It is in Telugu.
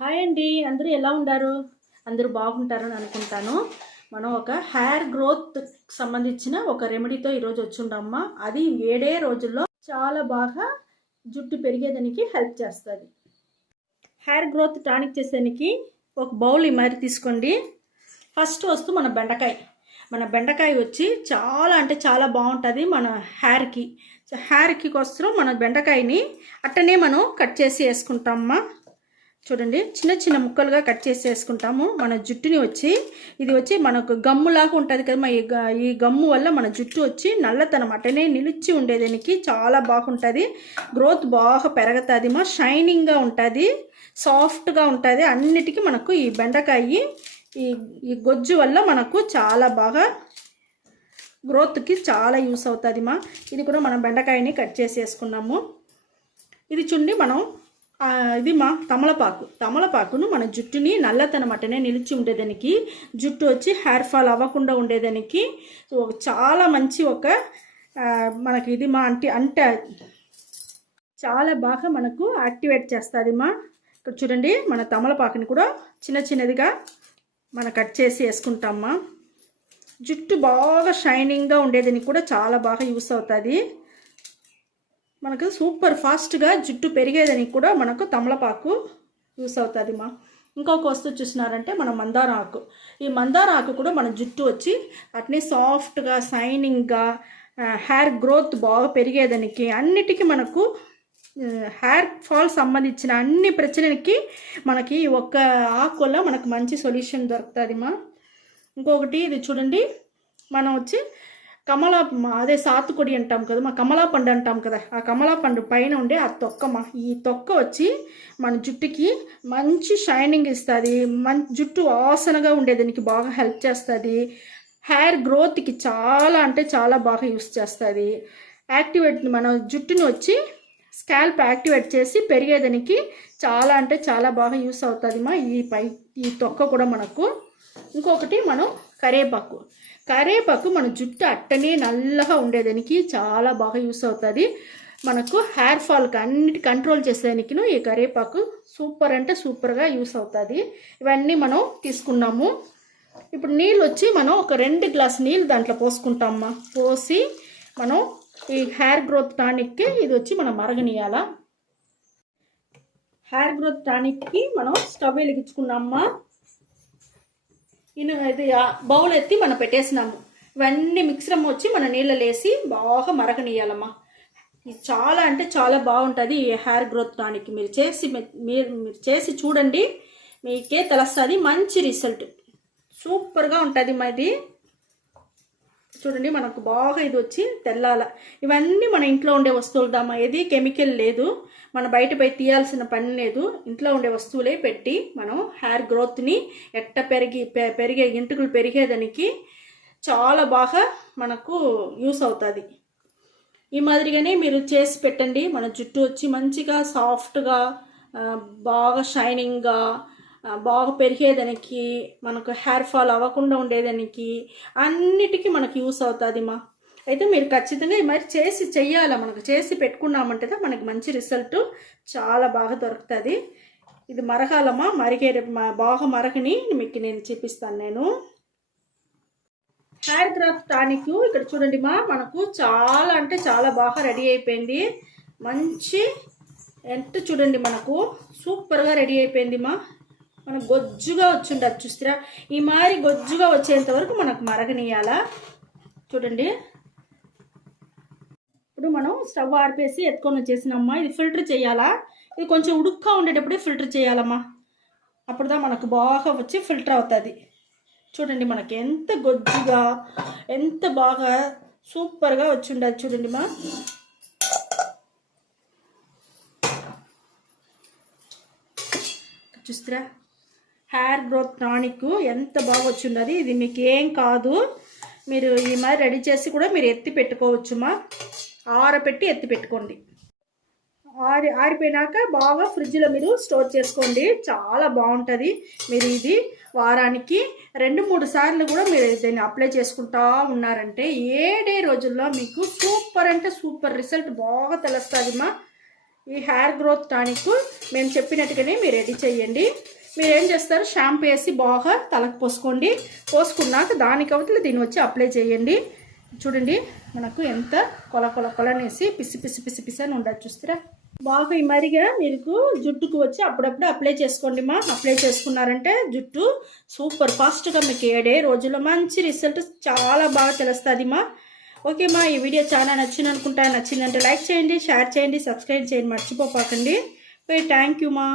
హాయ్ అండి, అందరూ ఎలా ఉన్నారు? అందరూ బాగుంటారని అనుకుంటాను. మనం ఒక హెయిర్ గ్రోత్ సంబంధించిన ఒక రెమెడీతో ఈరోజు వచ్చుండమ్మా. అది వేడే రోజుల్లో చాలా బాగా జుట్టు పెరిగేదానికి హెల్ప్ చేస్తుంది. హెయిర్ గ్రోత్ టానిక్ చేసేదానికి ఒక బౌల్ ఈ మరి తీసుకోండి. ఫస్ట్ వస్తూ మన బెండకాయ వచ్చి చాలా అంటే చాలా బాగుంటుంది మన హెయిర్కి కోసం మన బెండకాయని అట్టనే మనం కట్ చేసి వేసుకుంటామమ్మా. చూడండి, చిన్న చిన్న ముక్కలుగా కట్ చేసి వేసుకుంటాము. మన జుట్టుని ఇది వచ్చి మనకు గమ్ములాగా ఉంటుంది కదా. ఈ గమ్ము వల్ల మన జుట్టు వచ్చి నల్లతనం అటనే నిలిచి ఉండేదానికి చాలా బాగుంటుంది. గ్రోత్ బాగా పెరుగుతుంది, షైనింగ్గా ఉంటుంది, సాఫ్ట్గా ఉంటుంది. అన్నిటికీ మనకు ఈ బెండకాయ ఈ గొజ్జు వల్ల మనకు చాలా బాగా గ్రోత్కి చాలా యూస్ అవుతుంది. ఇది కూడా మనం బెండకాయని కట్ చేసి వేసుకున్నాము. ఇది చూడండి, మనం ఇది తమలపాకును మన జుట్టుని నల్లతనం అట్టనే నిలిచి ఉండేదానికి, జుట్టు వచ్చి హెయిర్ ఫాల్ అవ్వకుండా ఉండేదానికి చాలా మంచి ఒక మనకి ఇది అంటే చాలా బాగా మనకు యాక్టివేట్ చేస్తుంది. ఇక్కడ చూడండి, మన తమలపాకుని కూడా చిన్న చిన్నదిగా మనం కట్ చేసి వేసుకుంటామా. జుట్టు బాగా షైనింగ్గా ఉండేదానికి కూడా చాలా బాగా యూస్ అవుతుంది. మనకు సూపర్ ఫాస్ట్గా జుట్టు పెరిగేదానికి కూడా మనకు తమలపాకు యూస్ అవుతుంది. ఇంకొక వస్తువు చూసినారంటే మన మందార ఆకు. ఈ మందార ఆకు కూడా మన జుట్టు వచ్చి అట్నే సాఫ్ట్గా షైనింగ్గా హెయిర్ గ్రోత్ బాగా పెరిగేదానికి, అన్నిటికీ మనకు హెయిర్ ఫాల్ సంబంధించిన అన్ని ప్రశ్నలకి మనకి ఒక్క ఆకు వల్ల మనకు మంచి సొల్యూషన్ దొరుకుతుంది. ఇంకొకటి ఇది చూడండి, మనం వచ్చి అదే సాతుకొడి అంటాం కదా, కమలా పండు అంటాం కదా. ఆ కమలా పండు పైన ఉండే ఆ ఈ తొక్క వచ్చి మన జుట్టుకి మంచి షైనింగ్ ఇస్తుంది, జుట్టు వాసనగా ఉండేదానికి బాగా హెల్ప్ చేస్తుంది. హెయిర్ గ్రోత్కి చాలా అంటే చాలా బాగా యూస్ చేస్తుంది. మన జుట్టుని వచ్చి స్కాల్ప్ యాక్టివేట్ చేసి పెరిగేదానికి చాలా అంటే చాలా బాగా యూస్ అవుతుంది. ఈ తొక్క కూడా మనకు. ఇంకొకటి మనం కరేపాకు మన జుట్టు అట్టనే నల్లగా ఉండేదానికి చాలా బాగా యూస్ అవుతుంది. మనకు హెయిర్ ఫాల్కి అన్నిటి కంట్రోల్ చేసేదానికి ఈ కరేపాకు సూపర్ అంటే సూపర్గా యూస్ అవుతుంది. ఇవన్నీ మనం తీసుకున్నాము. ఇప్పుడు నీళ్ళు వచ్చి మనం ఒక 2 గ్లాస్ నీళ్ళు దాంట్లో పోసుకుంటామమ్మా. పోసి మనం ఈ హెయిర్ గ్రోత్ టానిక్కి ఇది వచ్చి మనం మరగనియాల. హెయిర్ గ్రోత్ టానిక్కి మనం స్టవ్ వెలిగించుకున్నామమ్మా. ఇది బౌల్ ఎత్తి మనం పెట్టేసినాము. ఇవన్నీ మిక్సరమ్మ వచ్చి మన నీళ్ళలో వేసి బాగా మరగనియాలమ్మా. ఇది చాలా అంటే చాలా బాగుంటుంది ఈ హెయిర్ గ్రోత్ టానిక్. మీరు చేసి చూడండి, మీకే తెలుస్తుంది. మంచి రిజల్ట్ సూపర్గా ఉంటుంది. ఇది చూడండి, మనకు బాగా ఇది వచ్చి తెల్లాల. ఇవన్నీ మన ఇంట్లో ఉండే వస్తువులదమ్మా, ఏది కెమికల్ లేదు, మన బయట పోయి తీయాల్సిన పని లేదు. ఇంట్లో ఉండే వస్తువులే పెట్టి మనం హెయిర్ గ్రోత్ని పెరిగే ఎంటుకలు పెరిగేదానికి చాలా బాగా మనకు యూస్ అవుతుంది. ఈ మాదిరిగానే మీరు చేసి పెట్టండి. మన జుట్టు వచ్చి మంచిగా సాఫ్ట్గా బాగా షైనింగ్గా బాగా పెరిగేదానికి, మనకు హెయిర్ ఫాల్ అవ్వకుండా ఉండేదానికి అన్నిటికీ మనకు యూస్ అవుతుంది. అయితే మీరు ఖచ్చితంగా ఈ మరి చెయ్యాలి. మనకు చేసి పెట్టుకున్నామంటే మనకి మంచి రిజల్ట్ చాలా బాగా దొరుకుతుంది. ఇది మరగాలమ్మా. బాగా మరగని మీకు నేను చూపిస్తాను. నేను హెయిర్ గ్రోత్ టానిక్ ఇక్కడ చూడండి మనకు చాలా అంటే చాలా బాగా రెడీ అయిపోయింది. మంచి చూడండి, మనకు సూపర్గా రెడీ అయిపోయింది. మనకు గొజ్జుగా వచ్చిండదు చూస్తారా. ఈ మారి గొజ్జుగా వచ్చేంత వరకు మనకు మరగనియాల. చూడండి, ఇప్పుడు మనం స్టవ్ ఆడిపేసి ఎత్తుకొని వచ్చేసినమ్మా. ఇది ఫిల్టర్ చేయాలా. ఇది కొంచెం ఉడుక్గా ఉండేటప్పుడే ఫిల్టర్ చేయాలమ్మా. అప్పుడుదా మనకు బాగా వచ్చి ఫిల్టర్ అవుతుంది. చూడండి, మనకి ఎంత గొజ్జుగా ఎంత బాగా సూపర్గా వచ్చి ఉండదు. చూడండి చూస్తారా, హెయిర్ గ్రోత్ టానిక్ ఎంత బాగా వచ్చి ఉండదు. ఇది మీకు ఏం కాదు. మీరు ఈ మరి రెడీ చేసి కూడా మీరు ఎత్తి పెట్టుకోవచ్చుమా. ఆరబెట్టి ఎత్తి పెట్టుకోండి. ఆరిపోయినాక బాగా ఫ్రిడ్జ్లో మీరు స్టోర్ చేసుకోండి. చాలా బాగుంటుంది. మీరు ఇది వారానికి 2-3 సార్లు కూడా మీరు దీన్ని అప్లై చేసుకుంటా ఉన్నారంటే 7 రోజుల్లో మీకు సూపర్ అంటే సూపర్ రిజల్ట్ బాగా తెలుస్తుంది. ఈ హెయిర్ గ్రోత్ టానిక్ మేము చెప్పినట్టుగానే మీరు రెడీ చేయండి. మీరు ఏం చేస్తారు, షాంపూ వేసి బాగా తలకు పోసుకోండి. పోసుకున్నాక దానికి అవతల దీన్ని వచ్చి అప్లై చేయండి. చూడండి మనకు ఎంత కొలనేసి పిసి అని ఉండదు, చూస్తారా. బాగా ఈ మరిగా మీకు జుట్టుకు వచ్చి అప్పుడప్పుడు అప్లై చేసుకోండి మా. అప్లై చేసుకున్నారంటే జుట్టు సూపర్ ఫాస్ట్గా మీకు 7 రోజుల్లో మంచి రిజల్ట్ చాలా బాగా తెలుస్తుంది మా. ఓకే మా, ఈ వీడియో చాలా నచ్చింది నచ్చిందంటే లైక్ చేయండి, షేర్ చేయండి, సబ్స్క్రైబ్ చేయండి మర్చిపోకండి. థ్యాంక్ యూ మా.